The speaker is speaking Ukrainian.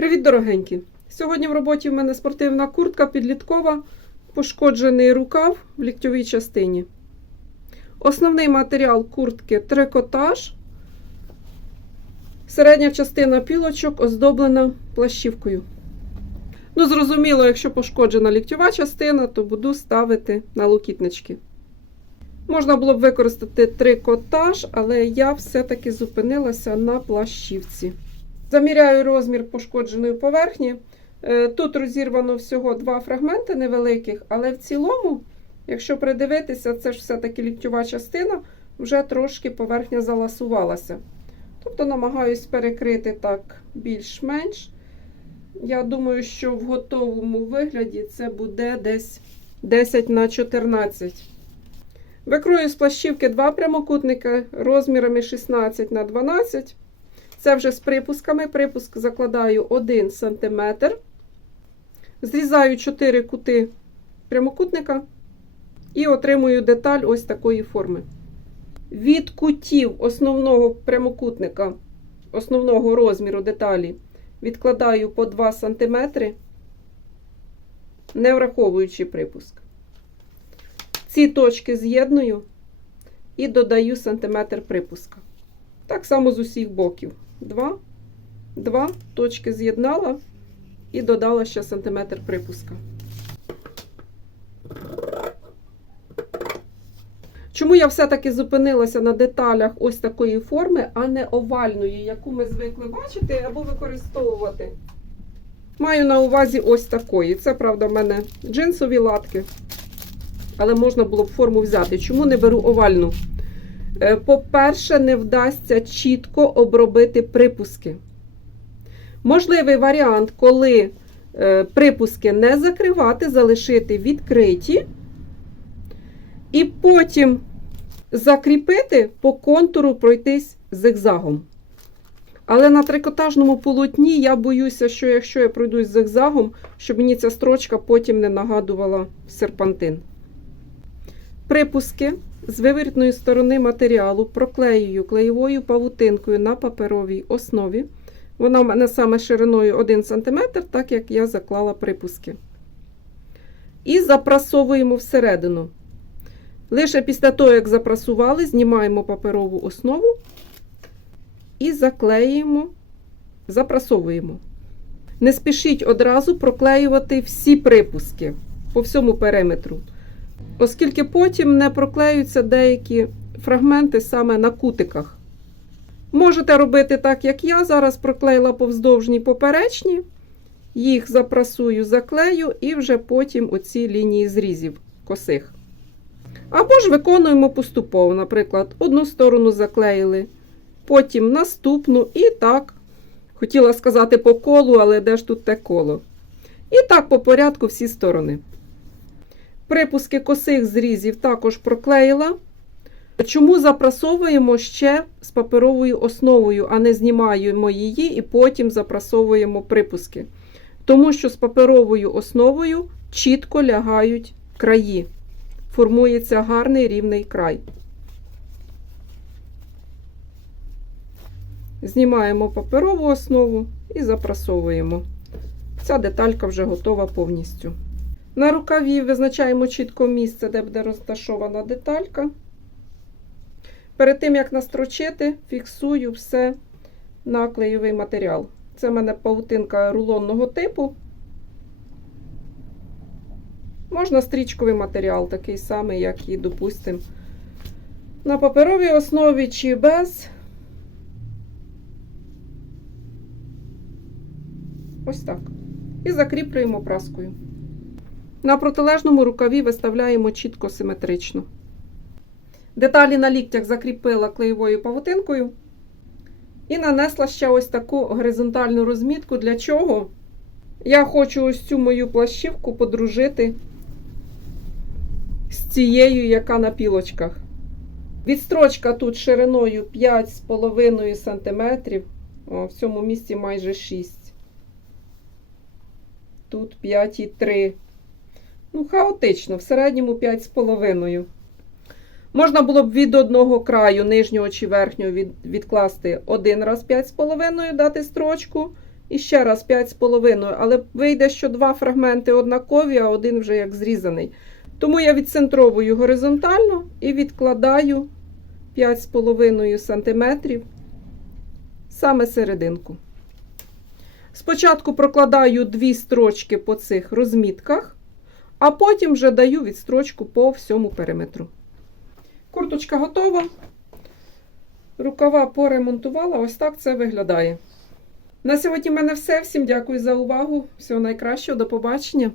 Привіт, дорогенькі! Сьогодні в роботі в мене спортивна куртка підліткова, пошкоджений рукав в ліктьовій частині. Основний матеріал куртки трикотаж. Середня частина пілочок оздоблена плащівкою. Ну, зрозуміло, якщо пошкоджена ліктьова частина, то буду ставити на локітнички. Можна було б використати трикотаж, але я все-таки зупинилася на плащівці. Заміряю розмір пошкодженої поверхні. Е, Тут розірвано всього два фрагменти невеликих, але в цілому, якщо придивитися, це ж все-таки ліктьова частина, вже трошки поверхня заласувалася. Тобто намагаюсь перекрити так більш-менш. Я думаю, що в готовому вигляді це буде десь 10 на 14. Викрою з плащівки два прямокутники розмірами 16 на 12 це вже з припусками. Припуск закладаю 1 см. Зрізаю 4 кути прямокутника і отримую деталь ось такої форми. Від кутів основного прямокутника, основного розміру деталі, відкладаю по 2 см, не враховуючи припуск. Ці точки з'єдную і додаю сантиметр припуска. Так само з усіх боків. Два, два точки з'єднала і додала ще сантиметр припуска. Чому я все-таки зупинилася на деталях ось такої форми, а не овальної, яку ми звикли бачити або використовувати? Маю на увазі ось такої. Це, правда, в мене джинсові латки. Але можна було б форму взяти. Чому не беру овальну? Е, По-перше, не вдасться чітко обробити припуски. Можливий варіант, коли е, припуски не закривати, залишити відкриті, і потім закріпити по контуру пройтись зигзагом. Але на трикотажному полотні я боюся, що якщо я пройдусь зигзагом, щоб мені ця строчка потім не нагадувала серпантин. Припуски з вивертної сторони матеріалу проклеюю клеєвою павутинкою на паперовій основі. Вона в мене саме шириною 1 см, так як я заклала припуски. І запрасовуємо всередину. Лише після того, як запрасували, знімаємо паперову основу і заклеюємо, запрасовуємо. Не спішіть одразу проклеювати всі припуски по всьому периметру оскільки потім не проклеються деякі фрагменти саме на кутиках. Можете робити так, як я зараз проклеїла повздовжні поперечні, їх запрасую, заклею, і вже потім оці лінії зрізів косих. Або ж виконуємо поступово, наприклад, одну сторону заклеїли, потім наступну, і так, хотіла сказати по колу, але де ж тут те коло? І так по порядку всі сторони. Припуски косих зрізів також проклеїла. Чому запрасовуємо ще з паперовою основою, а не знімаємо її і потім запрасовуємо припуски? Тому що з паперовою основою чітко лягають краї. Формується гарний рівний край. Знімаємо паперову основу і запрасовуємо. Ця деталька вже готова повністю. На рукаві визначаємо чітко місце, де буде розташована деталька. Перед тим, як настрочити, фіксую все на клеєвий матеріал. Це в мене паутинка рулонного типу. Можна стрічковий матеріал, такий самий, як і, допустимо, на паперовій основі чи без. Ось так. І закріплюємо праскою. На протилежному рукаві виставляємо чітко симетрично. Деталі на ліктях закріпила клеєвою павутинкою. І нанесла ще ось таку горизонтальну розмітку. Для чого? Я хочу ось цю мою плащівку подружити з цією, яка на пілочках. Відстрочка тут шириною 5,5 см. О, в цьому місці майже 6. Тут 5,3 Ну, хаотично, в середньому 5,5. Можна було б від одного краю, нижнього чи верхнього, від, відкласти один раз 5,5, дати строчку, І ще раз 5,5, але вийде, що два фрагменти однакові, а один вже як зрізаний. Тому я відцентровую горизонтально і відкладаю 5,5 см саме серединку. Спочатку прокладаю дві строчки по цих розмітках, а потім вже даю відстрочку по всьому периметру. Курточка готова. Рукава поремонтувала. Ось так це виглядає. На сьогодні в мене все. Всім дякую за увагу. Всього найкращого, до побачення.